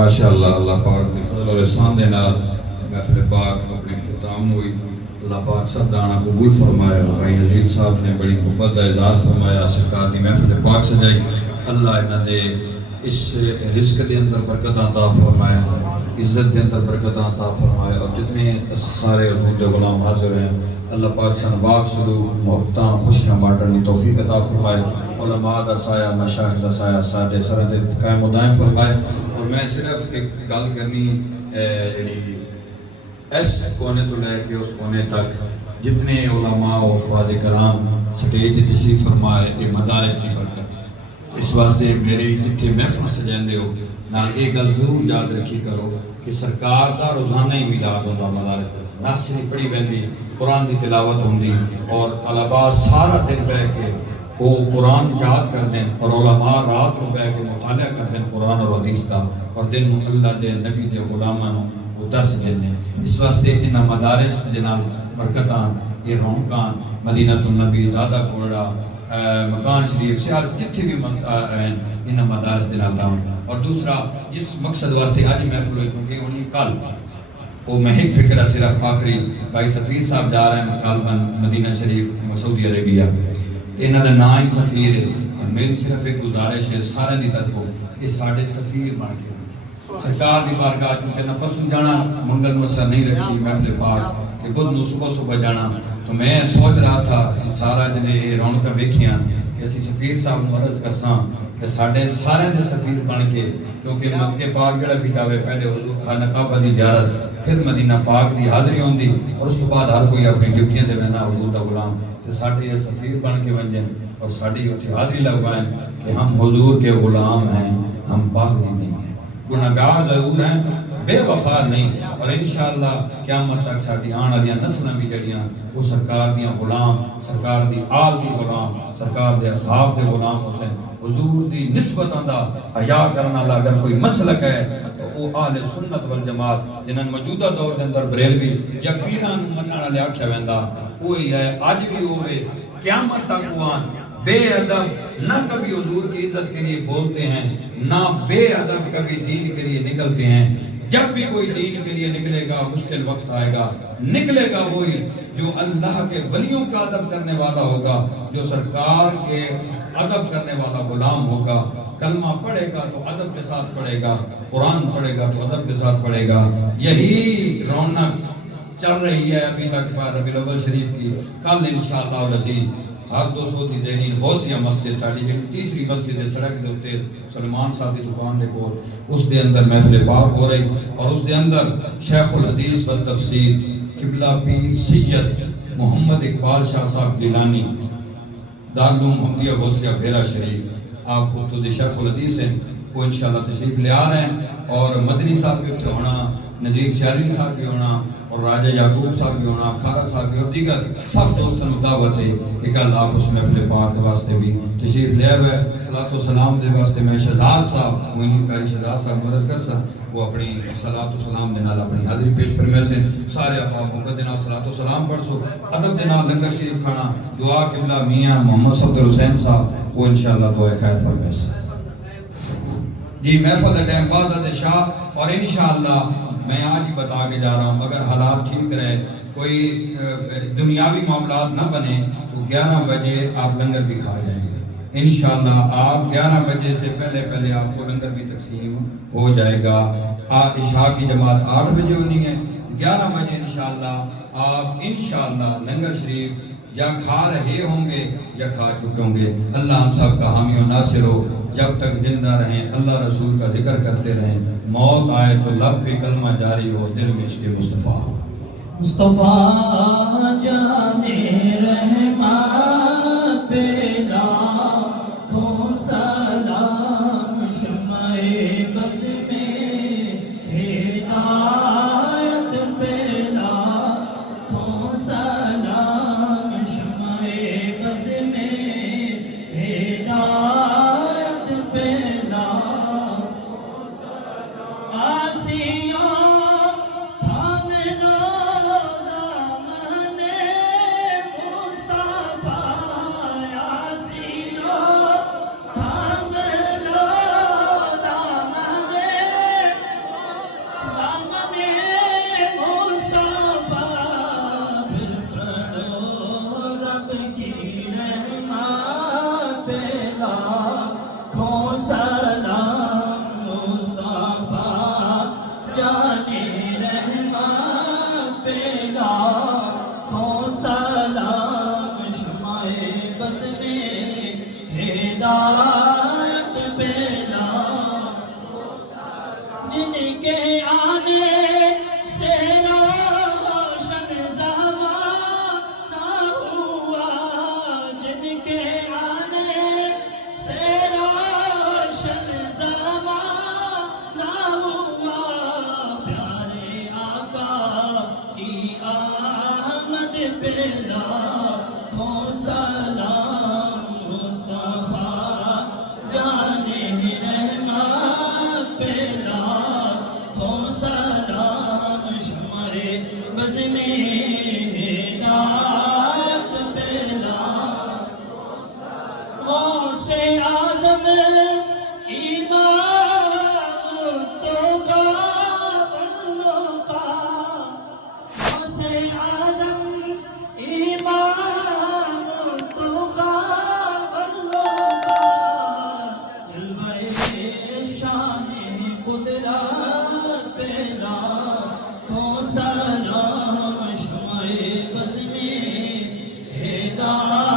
ماشاءاللہ اللہ پاک کے فضل اور احسان دے نال محفل پاک اپنے اختتام ہوئی. اللہ پاک سب دانا قبول فرمایا. بھائی نذیر صاحب نے بڑی محبت کا اظہار فرمایا. سرکار دی محفل پاک سجائی. اللہ انہاں دے اس رزق دے اندر برکت عطا فرمائے, عزت دے اندر برکت عطا فرمائے. اور جتنے سارے حضور دے غلام حاضر ہیں اللہ پاک سن باق سلوک محبتاں خوشیاں بانٹن کی توفیق عطا فرمائے. علماء دا سایہ مشاہد دا سایہ ساڈے سر تے قائم و دائم فرمائے. اور میں صرف ایک گل کرنی یعنی اس کونے تو لے کے اس کونے تک جتنے علماء و حفاظ کرام سٹیج تے تشریف فرمائے یہ مدارس کی برکت. اس واسطے میری جتنے محفل سجاندے ہو نال یہ گل ضرور یاد رکھی کرو کہ سرکار دا روزانہ ہی میلاد ہوندا مدارس تے. نعت شریف پڑھی ویندی, قرآن دی تلاوت ہوندی اور طلباء سارا دن بیٹھ کے وہ قرآن یاد کر دیں اور علماء رات کو بیٹھ کے مطالعہ کر دیں قرآن اور حدیث کا, اور دن میں اللہ دے نبی دے غلاماں نوں وہ درس دے دیں. اس واسطے انہاں مدارس دے نال برکتاں یہ رونقاں مدینہ النبی دادا کوڑا مکان شریف سیال جتھے بھی ہیں انہاں مدارس دے نال داؤں. اور دوسرا جس مقصد واسطے آج محفل ہوئی کیونکہ انہیں کل وہ میں ایک فکر صرف آخری بھائی سفیر صاحب جا رہے ہیں غالباً مدینہ شریف سعودی عربیہ, انہاں دا نام ہی سفیر ہے. اور میری صرف ایک گزارش ہے سارے دی طرفوں کہ ساڈے سفیر بن کے سرکار دی بارگاہ چونکہ نہ پرسوں جانا منگل مسا نہیں رکھی محفل پاک کہ بدھ نو صبح صبح جانا. تو میں سوچ رہا تھا سارا جنہیں رونقاں ویکھیاں کہ اسی سفیر صاحب نوں عرض کرساں کہ ساڈے سارے دے سفیر بن کے کیونکہ مکے پاک جڑا بھی جاوے پہلے حضور خانہ کعبہ دی زیارت پھر مدینہ پاک دی حاضری ہوندی اور اس کے بعد ہر کوئی اپنی ڈیوٹیاں دے وینا حضور دا غلام تے ساڈے یہ سفیر بن کے ونجن اور ساڈی اتھے حاضری لگوائیں کہ ہم حضور کے غلام ہیں, ہم باغی نہیں ہیں, گناہگار ضرور ہیں, بے وفا نہیں. اور انشاءاللہ قیامت تک ساڈی آن والیاں نسلاں بھی جڑیاں وہ سرکار دیاں غلام, سرکار دی آل دی غلام, سرکار دے اصحاب دے غلام حسین حضور دی نسبتاں دا حیا کرن والا اگر کوئی مسلک ہے تو وہ اہل سنت والجماعت جنہاں موجودہ دور دے اندر بریلوی یا پیران منن والے آکھیا ویندا وہی ہے. اج بھی ہوئے قیامت تک وان بے ادب نہ کبھی حضور کی عزت کے لیے بولتے ہیں نہ بے ادب کبھی دین کے لیے نکلتے ہیں. جب بھی کوئی دین کے لیے نکلے گا مشکل وقت آئے گا, نکلے گا وہی جو اللہ کے ولیوں کا ادب کرنے والا ہوگا, جو سرکار کے ادب کرنے والا غلام ہوگا. کلمہ پڑھے گا تو ادب کے ساتھ پڑھے گا, قرآن پڑھے گا تو ادب کے ساتھ پڑھے گا. یہی رونق چل رہی ہے ابھی تک ربیع الاول شریف کی. کل انشاءاللہ العزیز ہر 200 دی زینین غوثیہ مسجد ساڑی جو تیسری مسجد ہے سڑک دے اتے سلمان صاحب دی دکان دے کول اس دے اندر محفل پاک ہو رہی اور اس دے اندر شیخ الحدیث والتفسیر قبلہ پیر سید محمد اقبال شاہ صاحب گیلانی دارالعلوم محمدیہ غوثیہ بھیرا شریف آپ کو تو دے شیخ الحدیث ہیں وہ انشاءاللہ تشریف لے آ رہے ہیں. اور مدنی صاحب بھی اتنے ہونا, نذیر شہری صاحب بھی ہونا اور راجہ یعقوب صاحب بھی ہونا, کھارا صاحب بھی اور دیگر سب دوستوں کو دعوت ہے کہ کل آپ اس محفل پاک کے واسطے بھی تشریف لے آئے. صلاۃ و سلام دے واسطے میں شہزاد صاحب معین قاری شہزاد صاحب مرض کر سا وہ اپنی صلاۃ و سلام دے نال اپنی حاضری پیش فرمائے سے سارے آپ محبت دے نال صلاۃ و سلام پڑھ سو, ادب دے نال لنگر شریف کھانا, دعا قبلہ میاں محمد صفدر حسین صاحب وہ انشاءاللہ دعا خیر فرمائے سے. جی محفل دے ٹائم بعد شاہ اور انشاءاللہ میں آج ہی بتا کے جا رہا ہوں اگر حالات ٹھیک رہے کوئی دنیاوی معاملات نہ بنے تو 11 بجے آپ لنگر بھی کھا جائیں گے انشاءاللہ. آپ 11 بجے سے پہلے آپ کو لنگر بھی تقسیم ہو جائے گا. عشاء کی جماعت 8 بجے ہونی ہے, 11 بجے انشاءاللہ آپ انشاءاللہ لنگر شریف یا کھا رہے ہوں گے یا کھا چکے ہوں گے. اللہ ہم سب کا حامی و ناصر ہو, جب تک زندہ رہیں اللہ رسول کا ذکر کرتے رہیں, موت آئے تو لب پہ کلمہ جاری ہو, دل میں عشق مصطفیٰ ہو. مصطفیٰ جانے رحمت پہ لاکھوں سلام, شمع بز میں ہدایت پہ لاکھوں سلام, شمع بز میں ہدایت پہ لاکھوں سلام. آسیوں دامن مصطفیٰ پھر پڑھو رب کی رحمت پہ لاکھوں سلام مصطفیٰ جانے رحمت پہ لاکھوں سلام شمع بز میں ہدایت پہ جن کے آنے سے روشن زمانہ ہوا جن کے آنے سے روشن زمانہ ہوا پیارے آقا کی آمد پہ لاکھوں سلام مصطفیٰ جانے رحمت پہ لاکھوں سلام شمع بز میں ہدایت پہ غوث اعظم امام توقا بندوں کا غوث اعظم امام توقا بندوں کا جلوہ شان قدرت پہ لاکھوں سلام شمع بز میں ہدایت